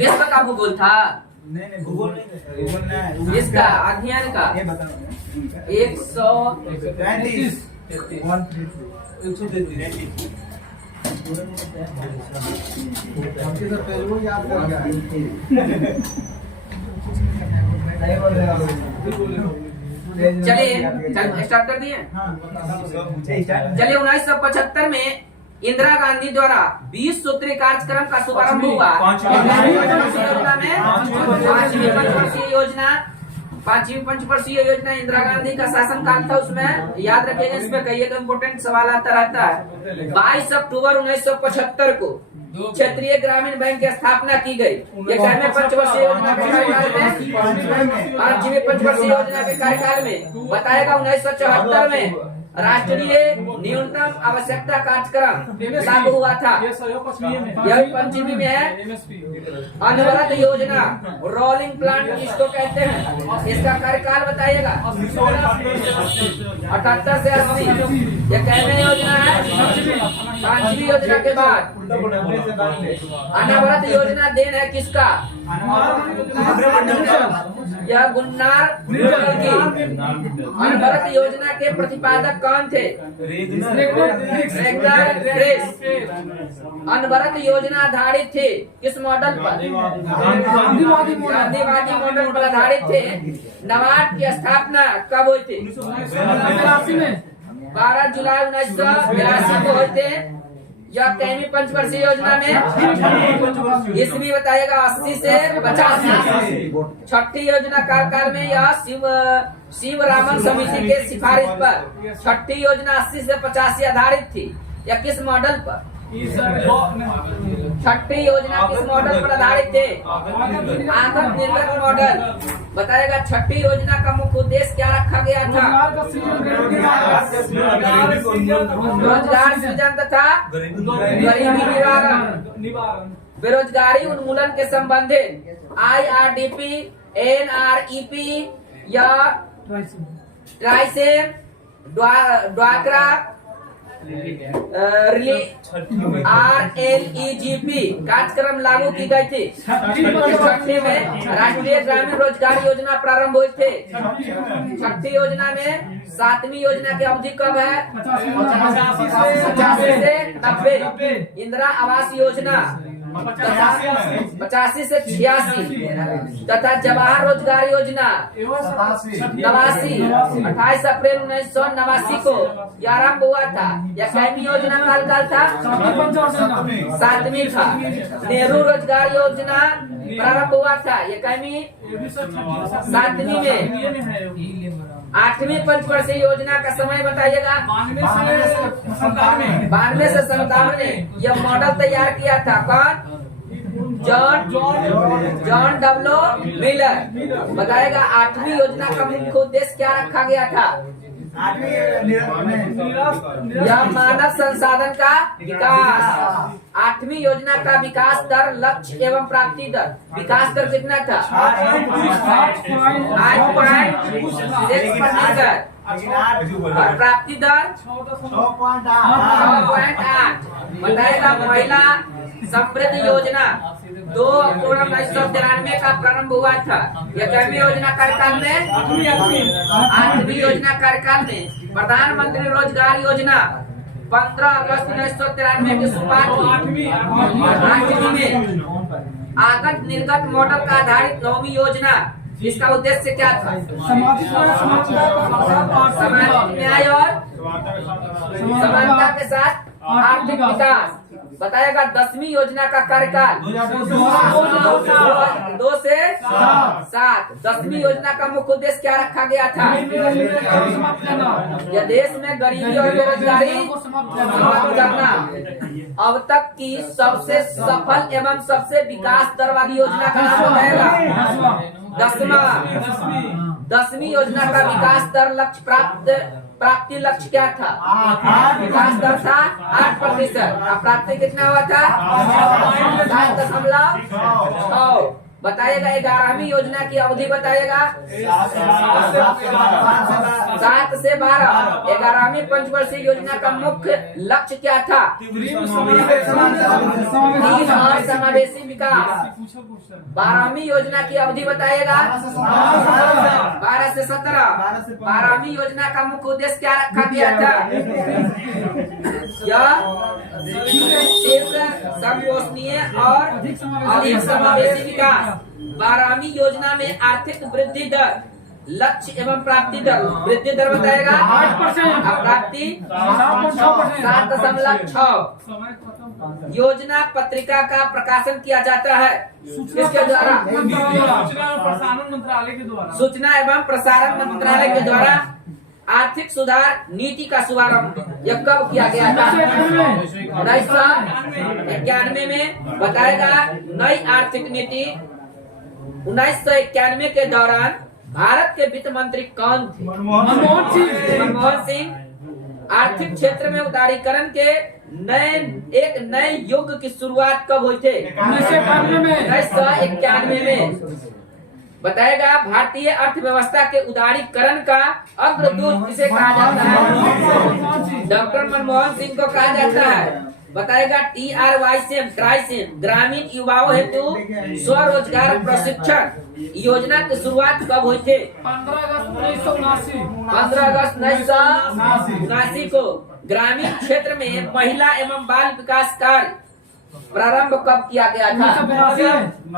विश्व का भूगोल था। नहीं भूगोल नहीं, इसका अध्ययन का ये बताओ 133 हमके तो पहले ही याद कर गया। चलिए स्टार्ट कर दिए। चलिए 1975 में इंदिरा गांधी द्वारा 20 सूत्रीय कार्यक्रम का शुभारंभ हुआ। पांचवी पंचवर्षीय योजना इंदिरा गांधी का शासनकाल था। उसमें याद रखिएगा, इसमें कई एक इम्पोर्टेंट सवाल आता रहता है। 22 अक्टूबर 1975 को क्षेत्रीय ग्रामीण बैंक की स्थापना की गई। ये पंचवर्षीय योजना के कार्यकाल में, पांचवी पंचवर्षीय योजना के कार्यकाल में बताएगा 1974 में राष्ट्रीय न्यूनतम आवश्यकता कार्यक्रम लागू हुआ था। यह पंचमी में है। अनवरत योजना रोलिंग प्लान इसको कहते हैं। इसका कार्यकाल बताइएगा 78 से 80। यह कहने योजना है। पांचवी योजना के बाद अनवरत योजना देन है किसका? यह गुन्नार की। अनवरत योजना के प्रतिपादक कौन थे? अनवरत योजना आधारित थे किस मॉडल पर? गांधीवादी मॉडल पर आधारित थे। नबार्ड की स्थापना कब हुई थी? 12 जुलाई 1982 को हुई थे। यह कईवीं पंचवर्षीय योजना में ईस्वी बताइएगा 80 से 85। छठी योजना कार्यकाल में यह शिव रामन समिति के सिफारिश पर छठी योजना 80 से 85 आधारित थी। यह किस मॉडल पर? छठी योजना किस मॉडल पर आधारित थे? आगत निर्गत मॉडल। बताएगा छठी योजना का मुख्य उद्देश्य क्या रखा गया था? रोजगार सृजन तथा गरीबी निवारण, बेरोजगारी उन्मूलन के संबंधित IRDP, NREP या ट्राइसेम, ड्वाक्रा, RLEGP कार्यक्रम लागू की गई थी। छठी में राष्ट्रीय ग्रामीण रोजगार योजना प्रारंभ हुई थे। छठी योजना में 7वीं योजना की अवधि कब है? 85 से 90। इंदिरा आवास योजना 85 से 86 तथा जवाहर रोजगार योजना 89 28 अप्रैल 1989 को यह आरम्भ हुआ था। यह कईवीं योजना काल था? 7वीं था। नेहरू रोजगार योजना प्रारंभ हुआ था। यह कईवीं? 7वीं में। 8वीं पंचवर्षीय योजना का समय बताइएगा। 92 से 57 में यह मॉडल तैयार किया था। कौन? John W Miller. बताएगा 8वीं योजना का मुख्य उद्देश्य क्या रखा गया था? यह मानव संसाधन का विकास। 8वीं योजना का विकास दर, लक्ष्य एवं प्राप्ति दर। विकास दर कितना था? 8.6%। और प्राप्ति दर 6.8। बताएगा महिला समृद्धि योजना 2 अक्टूबर 1993 का प्रारंभ हुआ था। यह कईवीं योजना कार्यकाल में? 8वीं योजना कार्यकाल में। प्रधानमंत्री रोजगार योजना 15 अगस्त 1993 की शुरुआत हुई। 8वीं में आगत निर्गत मॉडल का आधारित 9वीं योजना। इसका उद्देश्य क्या था? सामाजिक न्याय और समानता के साथ आर्थिक विकास। बताएगा 10वीं योजना का कार्यकाल 2 से 7। 10वीं योजना का मुख्य उद्देश्य क्या रखा गया था? यह देश में गरीबी और बेरोजगारी समाप्त करना। अब तक की सबसे सफल एवं सबसे विकास दर वाली योजना का नाम बताएगा। 10वीं योजना का विकास दर लक्ष्य प्राप्ति लक्ष्य क्या था? विकास दर था 8%। प्राप्ति कितना हुआ था? 7.6। बताइएगा 11वीं योजना की अवधि बताइएगा 7 से 12। 11वीं पंचवर्षीय योजना का मुख्य लक्ष्य क्या था? और समावेशी विकास। 12वीं योजना की अवधि बताइएगा 12 से 17। 12वीं योजना का मुख्य उद्देश्य क्या रखा गया था? संपोषणीय और अधिक समावेशी विकास। 12वीं योजना में आर्थिक वृद्धि दर, लक्ष्य एवं प्राप्ति दर। वृद्धि दर बताएगा 8% और प्राप्ति 7.6। योजना पत्रिका का प्रकाशन किया जाता है किसके द्वारा? सूचना एवं प्रसारण मंत्रालय के द्वारा। आर्थिक सुधार नीति का शुभारंभ यह कब किया गया था? 1991 में। बताएगा नई आर्थिक नीति 1991 के दौरान भारत के वित्त मंत्री कौन थे? मनमोहन सिंह। आर्थिक क्षेत्र में उदारीकरण के एक नए युग की शुरुआत कब हुई थी? 1991 में। बताएगा भारतीय अर्थव्यवस्था के उदारीकरण का अग्रदूत किसे कहा जाता है? डॉक्टर मनमोहन सिंह को कहा जाता है। बताएगा ट्राइसेम ग्रामीण युवाओं हेतु स्वरोजगार प्रशिक्षण योजना की शुरुआत कब हुई थी? 15 अगस्त 1979 को। ग्रामीण क्षेत्र में महिला एवं बाल विकास कार्य प्रारंभ कब किया गया था?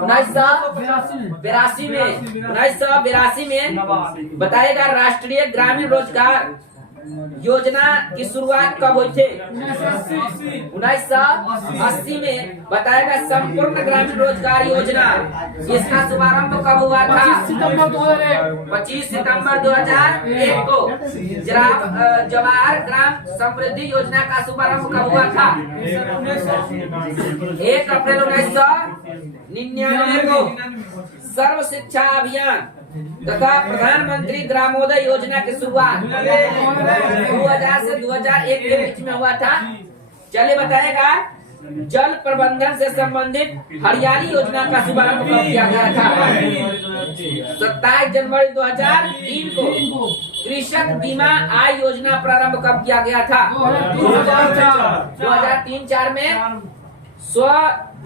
1982 में। 1982 में। बताएगा राष्ट्रीय ग्रामीण रोजगार योजना की शुरुआत कब हुई थी? 1980 में। बताएगा संपूर्ण ग्रामीण रोजगार योजना, इसका शुभारंभ कब हुआ था? 25 सितंबर 2001 को। जवाहर ग्राम समृद्धि योजना का शुभारंभ कब हुआ था? 1 अप्रैल 1999 को। सर्व शिक्षा अभियान तथा प्रधानमंत्री ग्रामोदय योजना की शुरुआत 2000 से 2001 के बीच में हुआ था। चलिए बताएगा जल प्रबंधन से संबंधित हरियाली योजना का शुभारंभ कब किया गया था? 27 जनवरी 2003 को। कृषक बीमा आय योजना प्रारंभ कब किया गया था? 2003-04 में। स्व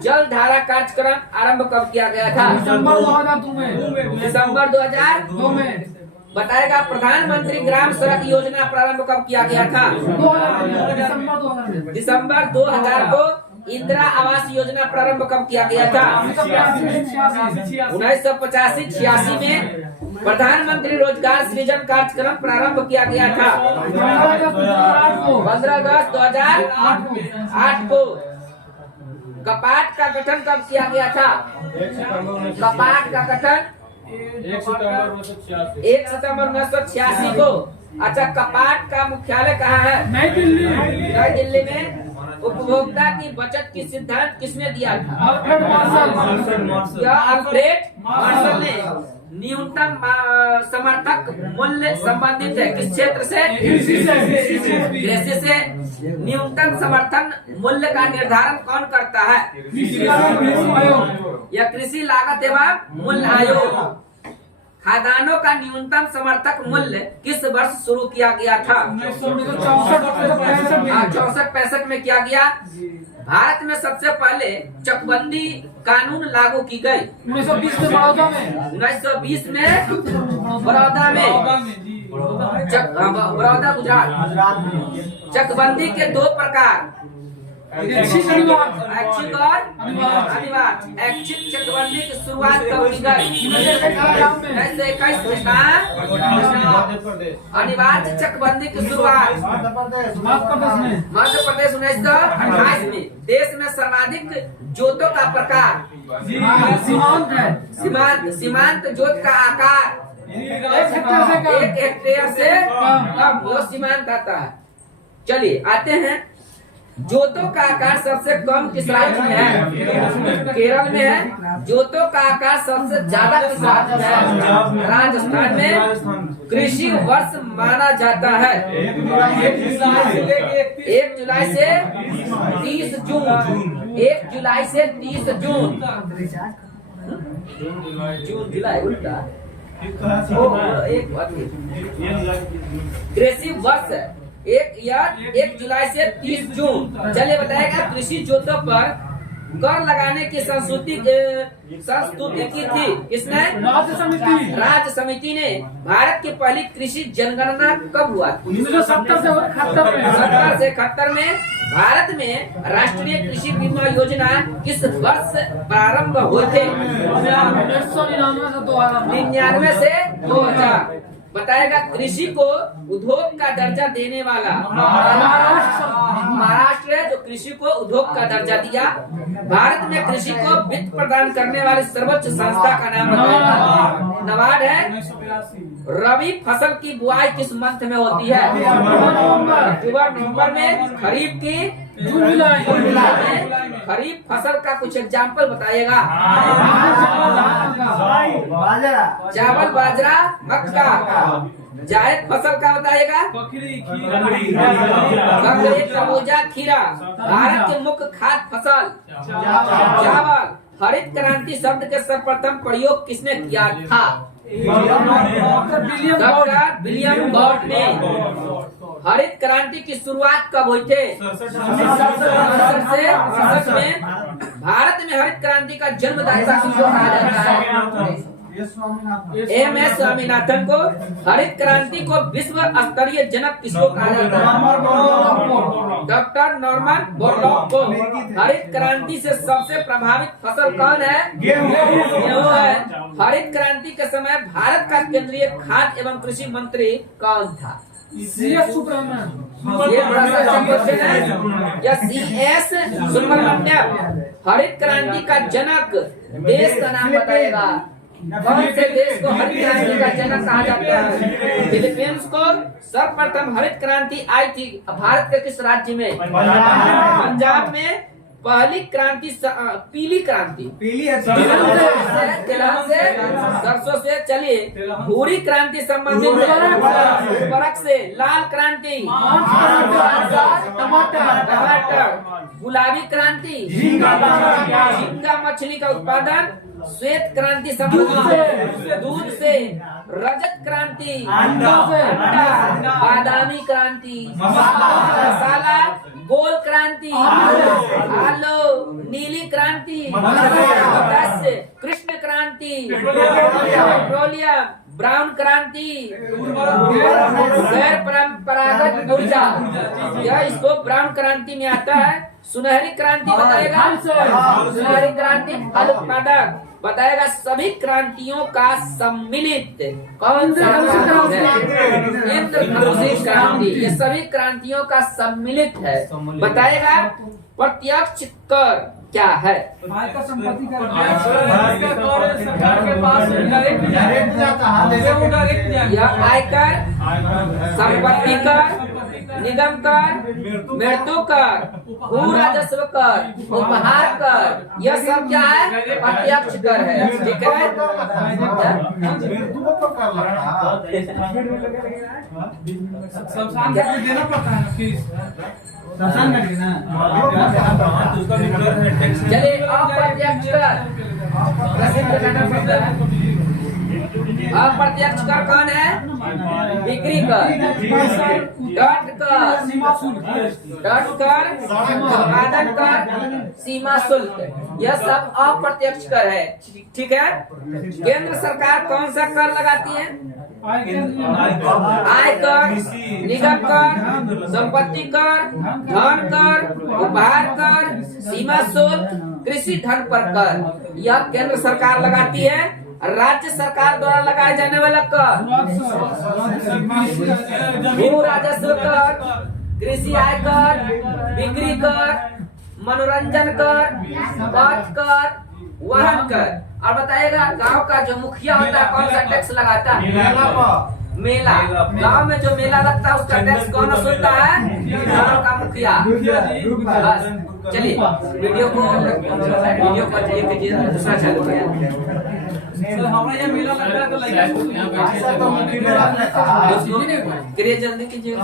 जल धारा कार्यक्रम आरंभ कब किया गया था? दिसंबर 2002 में। बताएगा प्रधानमंत्री ग्राम सड़क योजना प्रारंभ कब किया गया था? दिसंबर 2000 को। इंदिरा आवास योजना प्रारंभ कब किया गया था? 1985-86 में। प्रधानमंत्री रोजगार सृजन कार्यक्रम प्रारंभ किया गया था 15 अगस्त 2008 को। कपाट का गठन कब किया गया था? कपाट का गठन 1 सितंबर 1986 को। अच्छा, कपाट का मुख्यालय कहाँ है? नई दिल्ली में। उपभोक्ता की बचत की सिद्धांत किसने दिया था? अल्फ्रेड मार्शल ने। न्यूनतम समर्थक मूल्य संबंधित है किस क्षेत्र से? कृषि से। न्यूनतम समर्थन मूल्य का निर्धारण कौन करता है? यह कृषि लागत एवं मूल्य आयोग। खाद्यान्नों का न्यूनतम समर्थक मूल्य किस वर्ष शुरू किया गया था? 64-65 में किया गया। भारत में सबसे पहले चकबंदी कानून लागू की गई 1920 में बड़ौदा में। बड़ौदा गुजरात। चकबंदी के 2 प्रकार, ऐच्छिक और अनिवार्य। ऐच्छिक चकबंदी की शुरुआत कब की गई? 1921 में। अनिवार्य चकबंदी की शुरुआत मध्य प्रदेश 1928 में। देश में सर्वाधिक जोतों का प्रकार सीमांत जोत का आकार 1 हेक्टेयर से कम वो सीमांत आता है। चलिए आते हैं, जोतों का आकार सबसे कम किस राज्य में है? केरल में है। जोतों का आकार सबसे ज्यादा किस राज्य में है? राजस्थान में। कृषि वर्ष माना जाता है 1 जुलाई से 30 जून। 1 जुलाई से 30 जून। जून जुलाई उल्टा एक कृषि वर्ष 1 जुलाई से 30 जून। चलिए बताएगा कृषि जोतों पर कर लगाने की संस्तुति की थी किसने? राज्य समिति ने। भारत की पहली कृषि जनगणना कब हुआ? 1970 से 71 में। 70 से 71 में। भारत में राष्ट्रीय कृषि बीमा योजना किस वर्ष प्रारंभ हुए थे? 1999 से 2000। बताएगा कृषि को उद्योग का दर्जा देने वाला महाराष्ट्र है, जो कृषि को उद्योग का दर्जा दिया। भारत में कृषि को वित्त प्रदान करने वाली सर्वोच्च संस्था का नाम बताएगा? नाबार्ड है। रबी फसल की बुआई किस मंथ में होती है? अक्टूबर नवंबर में। खरीफ की जून जुलाई में। खरीफ फसल का कुछ एग्जाम्पल बताइएगा? चावल, बाजरा, मक्का। जायद फसल का बताइएगा? ककड़ी, तरबूजा, खीरा। भारत के मुख्य खाद्य फसल चावल। हरित क्रांति शब्द के सर्वप्रथम प्रयोग किसने किया था? डॉक्टर विलियम गॉड ने। हरित क्रांति की शुरुआत कब हुई थे? 1967 में। भारत में हरित क्रांति का जन्मदाता किसको कहा जाता है? एम.एस. स्वामीनाथन को। हरित क्रांति को विश्व स्तरीय जनक किसको कहा जाता है? डॉक्टर नॉर्मन बोरलॉग को। हरित क्रांति से सबसे प्रभावित फसल कौन है? गेहूं है। हरित क्रांति के समय भारत का केंद्रीय खाद्य एवं कृषि मंत्री कौन था? CS सुब्रमण्यम। ये बड़ा सा अच्छा क्वेश्चन है। या CS सुब्रमण्यम। हरित क्रांति का जनक देश का नाम बताएगा? कौन से देश को हरित क्रांति का जनक कहा जाता है? फिलीपींस को। सर्वप्रथम हरित क्रांति आई थी भारत के किस राज्य में? पंजाब में। पहली क्रांति पीली क्रांति तिलहन से सरसों से। चलिए भूरी क्रांति संबंधित परख से। लाल क्रांति टमाटर। गुलाबी क्रांति झींगा मछली का उत्पादन। श्वेत क्रांति संबंधित दूध से। रजत क्रांति अंडा। बादामी क्रांति मसाला। गोल क्रांति आलू। नीली क्रांति से। कृष्ण क्रांति पेट्रोलियम। ब्राउन क्रांति गैर परंपरागत ऊर्जा। यह इसको ब्राउन क्रांति में आता है। सुनहरी क्रांति बताएगा? सुनहरी क्रांति फल उत्पादक। बताएगा सभी क्रांतियों का सम्मिलित कौन सा क्रांति है? इंद्रधनुषी क्रांति। ये सभी क्रांतियों का सम्मिलित है। बताएगा प्रत्यक्ष कर क्या है? आयकर संपत्ति कर। सरकार के पास डायरेक्ट जाता है। यह आयकर, संपत्ति कर, निगम कर, मृत्यु कर, भू राजस्व कर, उपहार कर। यह सब क्या है? प्रत्यक्ष कर है। ठीक है। शमशान घाट में देना पड़ता है फीस। शमशान घाट ना। चलिए अप्रत्यक्ष कर प्रसिद्ध करना पड़ता है। अप्रत्यक्ष कर कौन है? बिक्री कर, डॉट कर, उत्पादन कर, सीमा शुल्क। यह सब अप्रत्यक्ष कर है। ठीक है। केंद्र सरकार कौन सा कर लगाती है? आयकर, निगम कर, संपत्ति कर, धन कर, उपहार कर, सीमा शुल्क, कृषि धन पर कर। यह केंद्र सरकार लगाती है। राज्य सरकार द्वारा लगाए जाने वाला कर भू राजस्व कर, कृषि आय कर, बिक्री कर, मनोरंजन कर, पथ कर, वाहन कर। और बताएगा गांव का जो मुखिया होता है कौन सा टैक्स लगाता है? मेला। गांव में जो मेला लगता है उसका टैक्स कौन वसूलता है? गांव का मुखिया। बस चलिए वीडियो को दूसरा चालू हमारे यहाँ मेला लग रहा है तो करिए जल्दी कीजिए।